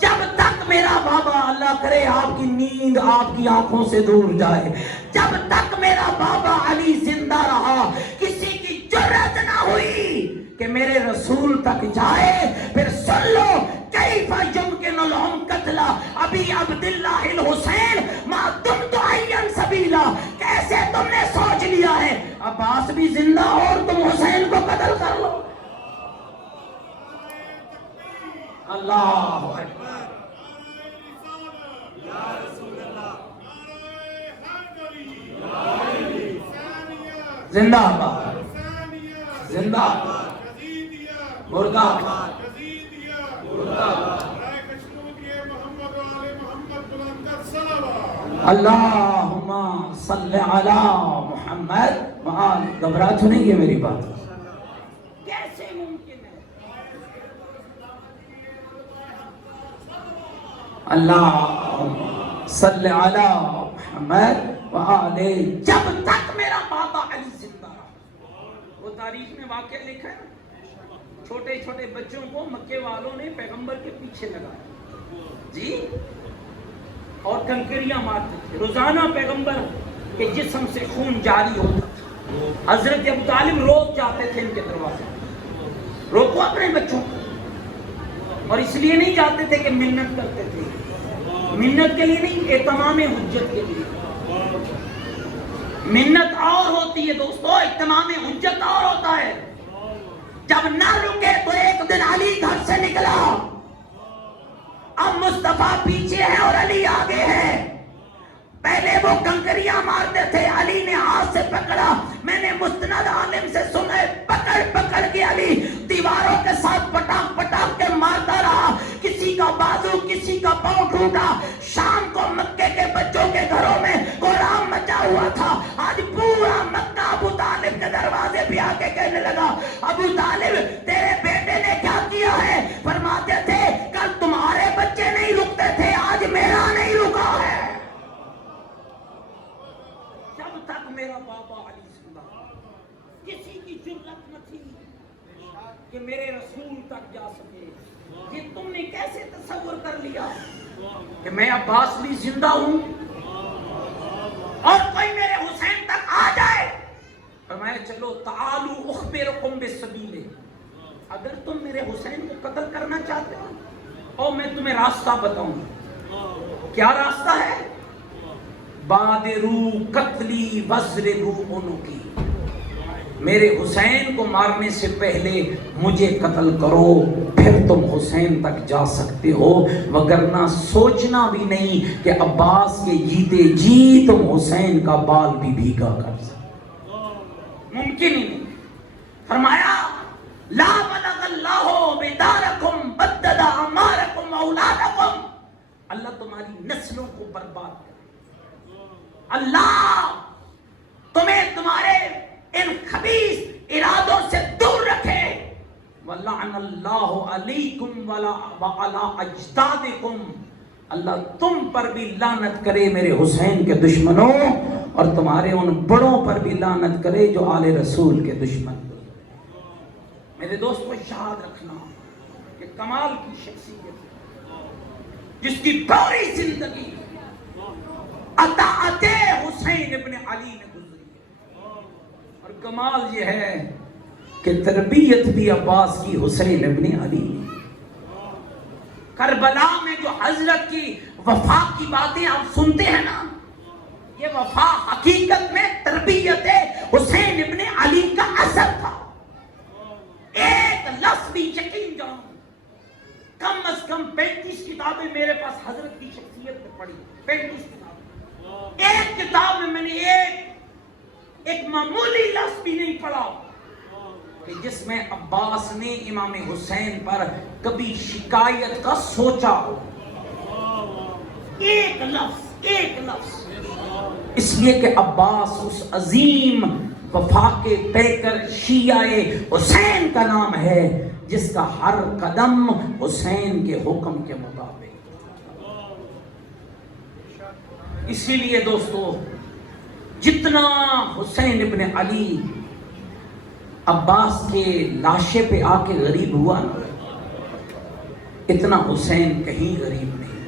جب تک میرا بابا، اللہ کرے آپ کی نیند آپ کی آنکھوں سے دور جائے، جب تک میرا بابا علی زندہ رہا کسی کی جرأت نہ ہوئی کہ میرے رسول تک جائے۔ پھر سن لو، کیف یمکن لهم قتل ابی عبداللہ الحسین ما دمت حیا سبیلا، کیسے تم نے سوچ لیا ہے عباس بھی زندہ ہو اور تم حسین کو قتل کر لو؟ اللہ اکبر. زندہ باد زندہ باد مردہ باد مردہ باد. اللہم صلی علی محمد وآل. گھبرا تو نہیں ہے میری بات؟ کیسے ممکن ہے؟ اللہم صلی علی محمد وآل. جب تک میرا بابا علی زندہ رہا. وہ تاریخ میں واقعہ لکھا ہے، چھوٹے چھوٹے بچوں کو مکے والوں نے پیغمبر کے پیچھے لگایا جی، اور کنکریاں مارتے تھے. روزانہ پیغمبر کے جسم سے خون جاری ہوتا تھا. حضرت ابو طالب روک جاتے تھے ان کے دروازے. روکو اپنے بچوں کو. اور اس لیے نہیں جاتے تھے کہ منت کرتے تھے، منت کے لیے نہیں، اہتمام حجت کے لیے. منت اور ہوتی ہے دوستو، اہتمام حجت اور ہوتا ہے. جب نہ رکے تو ایک دن علی گھر سے نکلا، اب مصطفیٰ پیچھے ہے اور علی آگے ہے. پہلے وہ کنکریاں مارتے تھے، علی نے ہاتھ سے پکڑا. میں نے مستند عالم سے سنا ہے، پکڑ پکڑ کے علی دیواروں کے ساتھ پٹاخ پٹاخ کے مارتا رہا. کسی کا بازو کسی کا پاؤں ٹوٹا. شام کو مکے کے بچوں کے گھروں میں کوہرام مچا ہوا تھا. آج پورا مکہ ابو طالب کے دروازے پہ آ کے کہنے لگا، ابو طالب تیرے بیٹے نے کیا کیا ہے؟ فرماتے تھے کل تمہارے بچے نہیں رکتے تھے، آج میرا نہیں رکا ہے. جب تک میرا بابا علی زندہ، کسی کی جرأت نہ تھی کہ میرے رسول تک جا سکے. یہ تم نے کیسے تصور کر لیا کہ میں عباس بھی زندہ ہوں اور کوئی میرے حسین تک آ جائے؟ فرمایا چلو تعالو اخبرکم بالسبیل. اگر تم میرے حسین کو قتل کرنا چاہتے ہو اور میں تمہیں راستہ بتاؤں. کیا راستہ ہے؟ بادرو قتلی وزربو عنقی. میرے حسین کو مارنے سے پہلے مجھے قتل کرو، پھر تم حسین تک جا سکتے ہو، وگرنہ سوچنا بھی نہیں کہ عباس کے جیتے جی تم حسین کا بال بھی بھیگا کر سکتے. ممکن ہی نہیں. فرمایا لا بلغ اللہ بدارکم بدد اعمارکم اولادکم. اللہ تمہاری نسلوں کو برباد کرے. اللہ تمہیں تمہارے ان خبیث ارادوں سے دور رکھے. وَلَعْنَ اللَّهُ عَلَيْكُمْ وَعَلَىٰ أَجْدَادِكُمْ. اللہ تم پر بھی لعنت کرے میرے حسین کے دشمنوں، اور تمہارے ان بڑوں پر بھی لعنت کرے جو آل رسول کے دشمن. میرے دوستو یاد رکھنا کہ کمال کی شخصیت جس کی پوری زندگی اطاعت حسین ابن علی نے گزری ہے، اور کمال یہ ہے کہ تربیت بھی عباس کی حسین ابن علی. کربلا میں جو حضرت کی وفا کی باتیں آپ سنتے ہیں نا، یہ وفا حقیقت میں تربیت حسین ابن علی کا اثر تھا. ایک لفظ بھی یقین جانو، کم از کم 35 کتابیں میرے پاس حضرت کی شخصیت میں پڑھی. 35 کتابیں. ایک کتاب میں نے ایک معمولی لفظ بھی نہیں پڑھا کہ جس میں عباس نے امام حسین پر کبھی شکایت کا سوچا ہو. ایک لفظ. اس لیے کہ عباس اس عظیم وفا کے پیکر شیعہ حسین کا نام ہے جس کا ہر قدم حسین کے حکم کے مطابق. اسی لیے دوستو جتنا حسین ابن علی عباس کے لاشے پہ آ کے غریب ہوا نا، اتنا حسین کہیں غریب نہیں.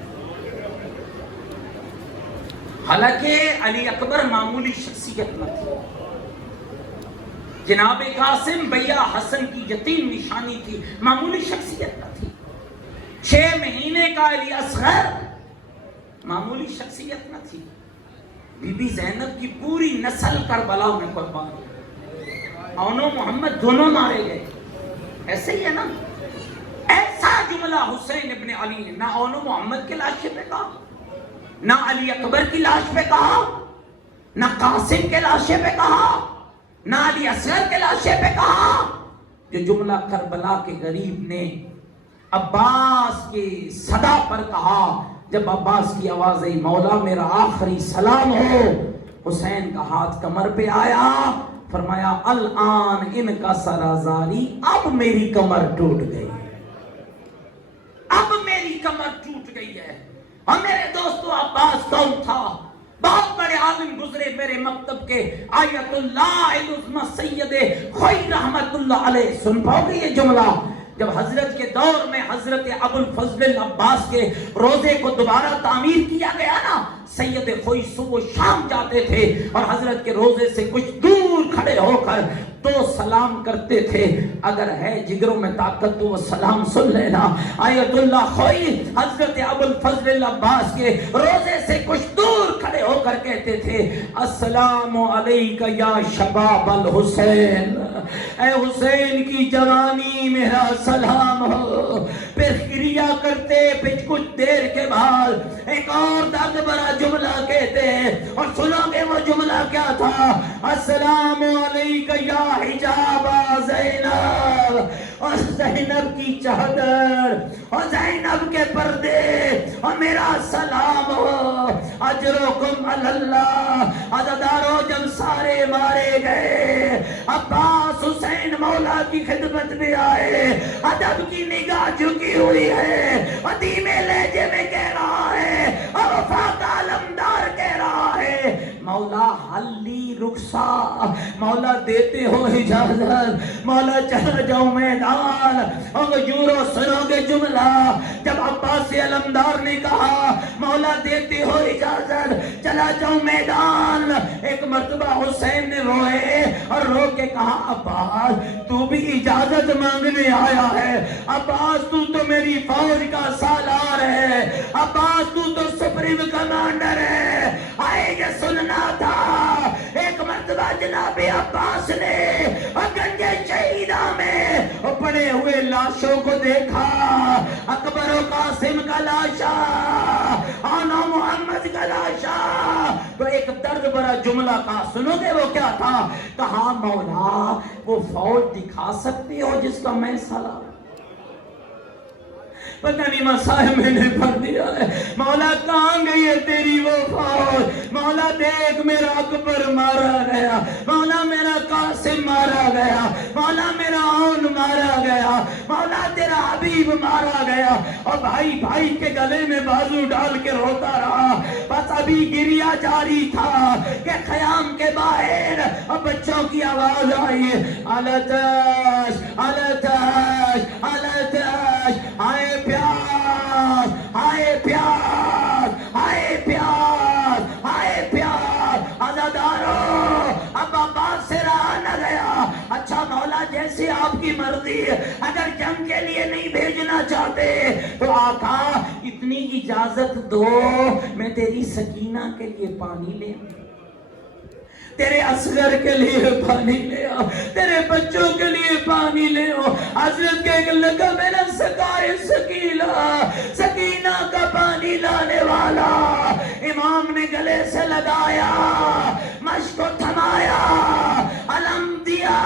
حالانکہ علی اکبر معمولی شخصیت نہ تھی. جناب قاسم بھیا حسن کی یتیم نشانی تھی، معمولی شخصیت نہ تھی. 6 مہینے کا علی اصغر معمولی شخصیت نہ تھی. بی بی زینب کی پوری نسل کربلا میں قربان ہوئی. اون و محمد دونوں مارے گئے. ایسے ہی ہے نا. ایسا جملہ حسین ابن علی نے نہ اون محمد کے لاشے پہ کہا، نہ علی اکبر کی لاش پہ کہا، نہ قاسم کے لاشے پہ کہا، نہ علی اصغر کے لاشے پہ کہا۔ جو جملہ کربلا کے غریب نے عباس کی صدا پر کہا، جب عباس کی آواز آئی مولا میرا آخری سلام ہو، حسین کا ہاتھ کمر پہ آیا، فرمایا الان ان کا سرازاری، اب میری کمر ٹوٹ گئی، اب میری کمر ٹوٹ گئی ہے۔ اور میرے دوستو عباس کون تھا؟ بہت بڑے عالم گزرے میرے مکتب کے، آیت اللہ العظمی سید خوئی رحمت اللہ علیہ۔ سن پاؤ گے یہ جملہ؟ جب حضرت کے دور میں حضرت ابو الفضل العباس کے روزے کو دوبارہ تعمیر کیا گیا نا، سید خوئی صبح شام جاتے تھے اور حضرت کے روزے سے کچھ دور کھڑے ہو کر تو سلام کرتے تھے۔ اگر ہے جگروں میں طاقت تو وہ سلام سن لینا۔ آیت اللہ خوئی حضرت ابو الفضل العباس کے روزے سے کچھ دور کھڑے ہو کر کہتے تھے السلام علیکہ یا شباب الحسین، اے حسین کی جوانی میرا سلام ہو۔ پھر کریا کرتے، پھر کچھ دیر کے بعد ایک اور درد بھرا جملہ کہتے، اور سنو گے وہ جملہ کیا تھا؟ السلام علیکہ یا حجاب زینب، اور زینب کی چادر اور زینب کے پردے، اور میرا سلام ہو۔ اجرکم اللہ۔ عزادارو جب سارے مارے گئے، عباس حسین مولا کی خدمت میں آئے، ادب کی نگاہ جھکی ہوئی ہے، اور دھیمے لہجے میں کہہ رہا ہے، اور وفاق علمدار کہہ رہا ہے مولا حلی رخصا، مولا دیتے ہو اجازت، مولا چلا جاؤ میدان۔ اور جورو سنو گے جملہ، جب عباس علمدار نے کہا مولا دیتے ہو اجازت چلا جاؤ میدان، ایک مرتبہ حسین نے روئے اور رو کے کہا عباس تو بھی اجازت مانگنے آیا ہے، عباس تو میری فوج کا سالار ہے، عباس تو سپریم کمانڈر ہے، آئے یہ سننا تھا۔ ایک مرتبہ جناب عباس نے گنج شہیدہ میں پڑے ہوئے لاشوں کو دیکھا، اکبر و قاسم کا لاشا، آنا محمد کا لاشا، تو ایک درد بھرا جملہ کہا، سنو گے وہ کیا تھا؟ کہا مولا وہ فوج دکھا سکتی ہو جس کا میں سالار؟ پتہ نہیں مسائل میں نے پڑھ دیا ہے، مولا کہاں گئی ہے تیری وہ فوج؟ مولا دیکھ میرا اکبر مارا گیا، مولا میرا قاسم مارا گیا، مولا میرا عون مارا گیا، مولا تیرا حبیب مارا گیا، اور بھائی بھائی کے گلے میں بازو ڈال کے روتا رہا۔ بس ابھی گریا جاری تھا کہ خیام کے باہر اور بچوں کی آواز آئی، التش التش التش، آئے پیاس آئے پیاس آئے پیاس آئے پیاس۔ عزادارو اب عباس سے رہا نہ گیا، اچھا مولا جیسے آپ کی مرضی، اگر جنگ کے لیے نہیں بھیجنا چاہتے تو آقا اتنی اجازت دو میں تیری سکینہ کے لیے پانی لے آؤں، تیرے اصغر کے لیے پانی لے آؤ، تیرے بچوں کے لیے پانی لے آؤ۔ حضرت کے لگا میرا سکائے سکینہ، سکینہ کا پانی لانے والا، امام نے گلے سے لگایا، مشک کو تھمایا، علم دیا،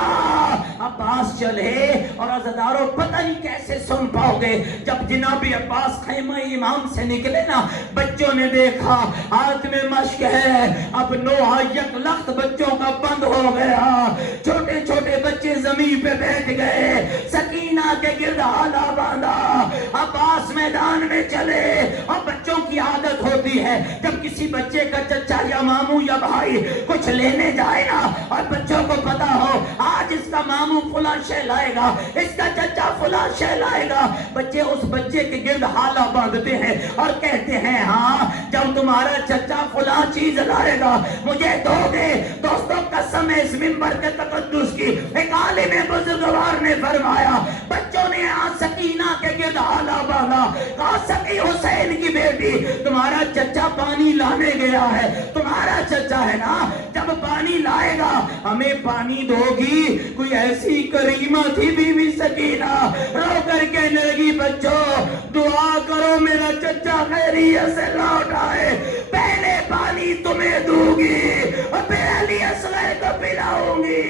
عباس چلے۔ اور عزادارو پتہ نہیں کیسے سن پاؤ گے، جب جناب عباس خیمہ امام سے نکلے نا، بچوں نے دیکھا ہاتھ میں مشک ہے، اب نوحہ یک لخت بچوں کا بند ہو گیا، چھوٹے چھوٹے بچے زمین پہ بیٹھ گئے، سکینہ کے گرد حالا باندھا، عباس میدان میں چلے۔ اور بچوں کی عادت ہوتی ہے جب کسی بچے کا چچا یا ماموں یا بھائی کچھ لینے جائے نا، اور بچوں کو پتا ہو آج اس کا ماموں فلاں شے لائے گا، اس کا چچا فلاں شے لائے گا، بچے اس بچے کے گرد حالا باندھتے ہیں اور کہتے ہیں ہاں جب تمہارا چچا فلاں چیز لائے گا مجھے دو گے۔ دوستوں قسم ہے اس منبر کے تقدس کی، ایک عالم بزرگوار نے فرمایا بچوں نے سکینہ کے گرد حالا باندھا، کہا سکی حسین کی بیٹی تمہارا چچا پانی لانے گیا ہے، تمہارا چچا ہے نا، جب جب پانی لائے گا ہمیں پانی دو گی. کوئی ایسی کریمہ تھی بی بی سکینہ, رو کر کہنے لگی بچوں دعا کرو میرا چچا خیریت سے لوٹ آئے, پہلے پانی تمہیں دوں گی اور پھر علی اصغر کو پلاؤں گی.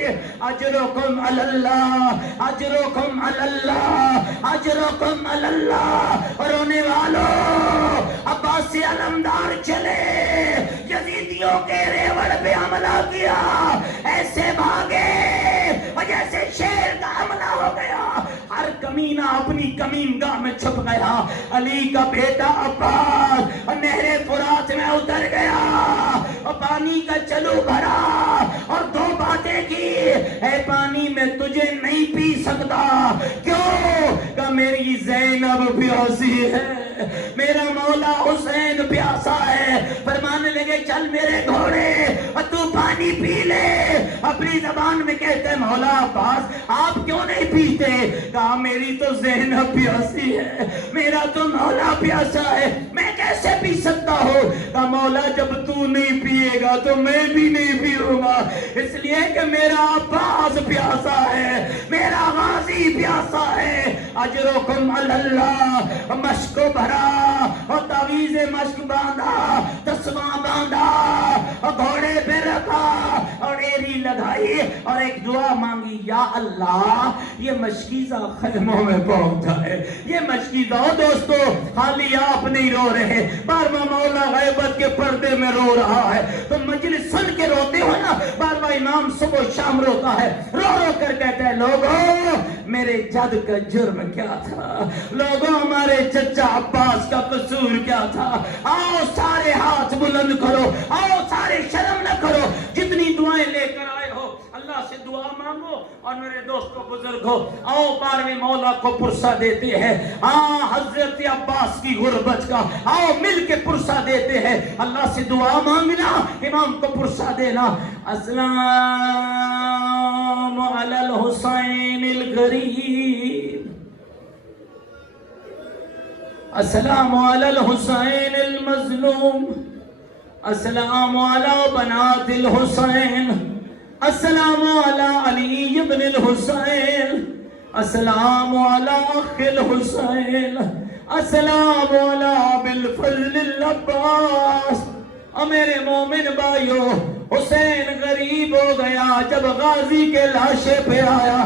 اجرکم علی اللہ, اجرکم علی اللہ, اجرکم علی اللہ. رونے والوں عباسی علمدار چلے, یزیدیوں کے ریوڑ پہ حملہ کیا, ایسے بھاگے اور جیسے شیر کا حملہ ہو گیا. ہر کمینہ اپنی کمین گاہ میں چھپ گیا. علی کا بیٹا عباس نہر فرات میں اتر گیا اور پانی کا چلو بھرا اور دو باتیں کی. اے پانی میں تجھے نہیں پی سکتا. کیوں؟ کہ میری زینب پیاسی ہے, میرا مولا حسین پیاسا ہے. فرمانے لگے چل میرے گھوڑے اور تو پانی پی لے. اپنی زبان میں کہتے ہیں مولا عباس آپ کیوں نہیں پیتے؟ کہا میری تو زینب پیاسی ہے, میرا تو مولا پیاسا ہے, میں کیسے پی سکتا ہوں؟ کہا مولا جب تو نہیں پیے گا تو میں بھی نہیں پیوں گا, اس لیے کہ میرا عباس پیاسا ہے, میرا غازی پیاسا ہے. اجرکم علی اللہ. مشک بھرا اور تعویذ مشک باندھا, تسبیح باندھا اور گھوڑے پہ رکھا اور ایری لگائی اور ایک دعا مانگی, یا اللہ یہ مشکیزہ خیموں میں پہنچا ہے, یہ مشکیزہ. دوستو خالی آپ نہیں رو رہے, بارما مولا غیبت کے پردے میں رو رہا ہے تو مجلس سن کے روتے ہو نا. بارما امام صبح شام روتا ہے, رو رو کر کہتا ہے لوگوں میرے جد کا جرم کیا تھا, لوگوں ہمارے چچا عباس کا قصور کیا تھا. آؤ سارے ہاتھ بلند کرو, آؤ سارے شرم نہ کرو, جتنی دعائیں لے کر آئے ہو اللہ سے دعا مانگو. اور میرے دوستو بزرگو آؤ بارہویں مولا کو پرسہ دیتے ہیں, حضرت عباس کی غربت کا آؤ مل کے پرسہ دیتے ہیں. اللہ سے دعا مانگنا, امام کو پرسہ دینا. السلام علی الحسین الغریب, السلام علی الحسین المظلوم, السلام علی بنات الحسین, السلام علی علی ابن الحسین, السلام علی اخ الحسین, السلام علی بالفضل العباس. اور میرے مومن بھائیو حسین غریب ہو گیا جب غازی کے لاشے پہ آیا.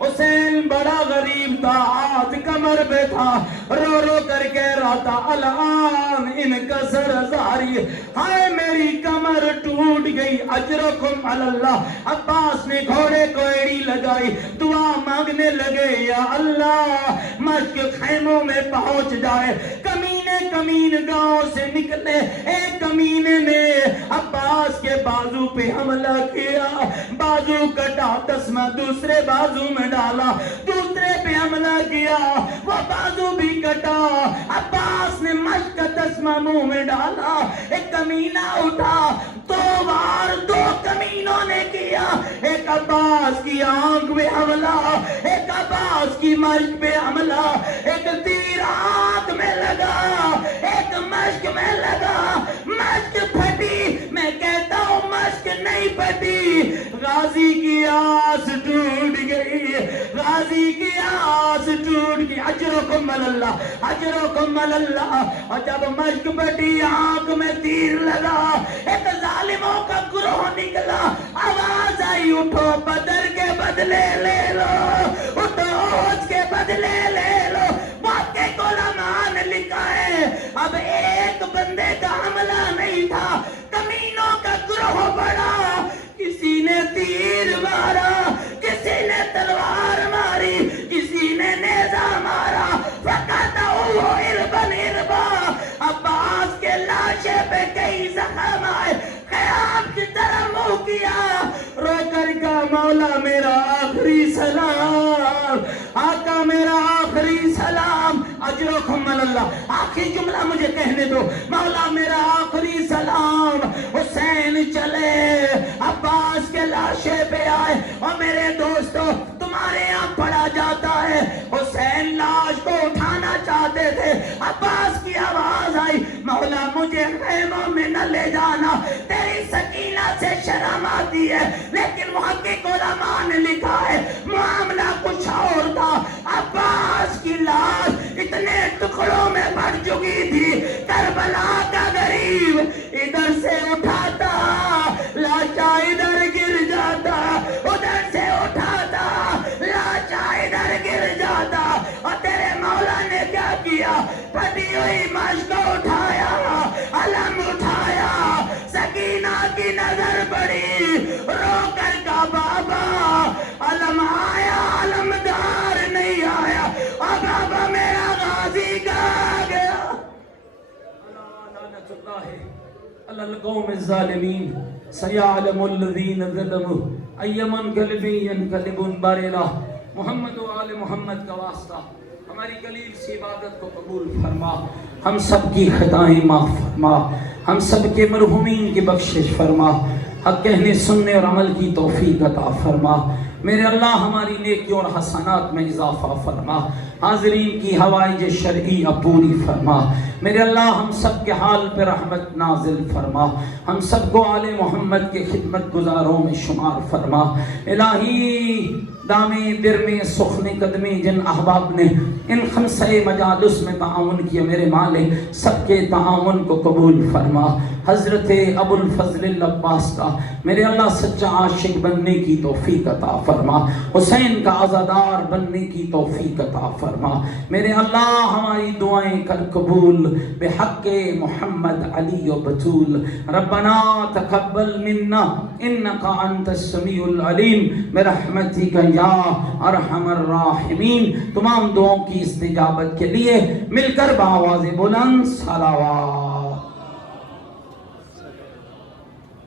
حسین بڑا غریب تھا, ہاتھ کمر پہ تھا, رو رو کر کہہ رہا تھا الان انکسر ظہری, ہائے میری کمر ٹوٹ گئی. اجرکم علی اللہ. عباس نے گھوڑے کو ایڑی لگائی, دعا مانگنے لگے یا اللہ مشک خیموں میں پہنچ جائے. کمینے کمین گاؤں سے نکلے, ایک کمینے نے عباس کے بازو پہ حملہ کیا, بازو کٹا, تسمہ دوسرے بازو میں ڈالا, دوسرے پہ حملہ کیا, وہ بازو بھی کٹا. عباس نے مشک کا تسمہ منہ میں ڈالا, ایک کمینہ اٹھا, دو بار دو کمینوں نے کیا. ایک عباس کی آنکھ میں حملہ, ایک عباس کی مشک پہ حملہ, ایک تیر آنکھ میں لگا, ایک مشک میں لگا, مشک پھٹی. میں کہتا ہوں مشک نہیں پھٹی, غازی کی آس ٹوٹ گئی, غازی کی آس ٹوٹ گئی. اجرکم علی اللہ, اجرکم علی اللہ. اور جب مشک پھٹی آنکھ میں تیر لگا, ایک ظالموں کا گروہ نکلا, آواز آئی اٹھو بدر کے بدلے لے لو, اٹھو احد کے بدلے لے لو. واقعے کو علماء نے لکھا ہے اب ایک بندے کا حملہ نہیں تھا, کمینوں کا گروہ بڑا, کسی نے تیر مارا, کسی نے تلوار ماری, کسی نے نیزہ مارا. فقطعوا اربا اربا. عباس کے لاشے پہ کئی زخم آئے, خیام کی طرح منہ کیا, رو کر کا مولا میرا آخری سلام, آقا میرا آخری سلام. اجرکم علی اللہ. آخری جملہ مجھے کہنے دو, مولا میرا آخری سلام. حسین چلے, عباس کے لاشے پہ آئے. اور میرے دوستو تمہارے یہاں پڑھا جاتا ہے حسین لاش کو اٹھانا چاہتے تھے, عباس کی آواز آئی مولا مجھے خیموں میں نہ لے جانا, تیری سکینہ سے شرم آتی ہے، لیکن محقق علماء نے لکھا ہے معاملہ کچھ اور تھا۔ عباس کی لاش اتنے ٹکڑوں میں بٹ چکی تھی، کربلا کا غریب ادھر سے اٹھاتا، لاشا ادھر گر جاتا، ادھر سے اٹھاتا، لاشا ادھر گر جاتا، اور تیرے مولا نے کیا کیا؟ پھٹی ہوئی مشق کو اٹھایا، علم اٹھایا، سکینہ کی نظر پڑی، رو کر کا بابا علم آیا، علمدار نہیں آیا، اور بابا میرا غازی کہاں گیا؟ لعنت اللہ علی القوم الظالمین، سیعلم الذین ظلموا ای منقلب ینقلبون بارلہ۔ محمد و آل محمد کا واسطہ ہماری قلیل سی عبادت کو قبول فرما، ہم سب کی خطائیں معاف فرما، ہم سب کے مرحومین کی بخشش فرما، حق کہنے سننے اور عمل کی توفیق عطا فرما۔ میرے اللہ ہماری نیکیوں اور حسنات میں اضافہ فرما، حاضرین کی حوائج شرعی پوری فرما۔ میرے اللہ ہم سب کے حال پہ رحمت نازل فرما، ہم سب کو آل محمد کے خدمت گزاروں میں شمار فرما۔ الہی دامی درمی سخن قدمی جن احباب نے ان خمسہ مجالس میں تعاون کیا، میرے مالک سب کے تعاون کو قبول فرما۔ حضرت ابو الفضل العباس کا میرے اللہ سچا عاشق بننے کی توفیق عطا فرما، حسین کا عزادار بننے کی توفیق عطا فرما۔ میرے اللہ ہماری دعائیں کر قبول بحق محمد علی و بطول۔ ربنا تقبل منا انک انت السمیع العلیم برحمتک یا ارحم الراحمین۔ تمام دعاؤں کی استجابت کے لیے مل کر بآواز بلند صلوات۔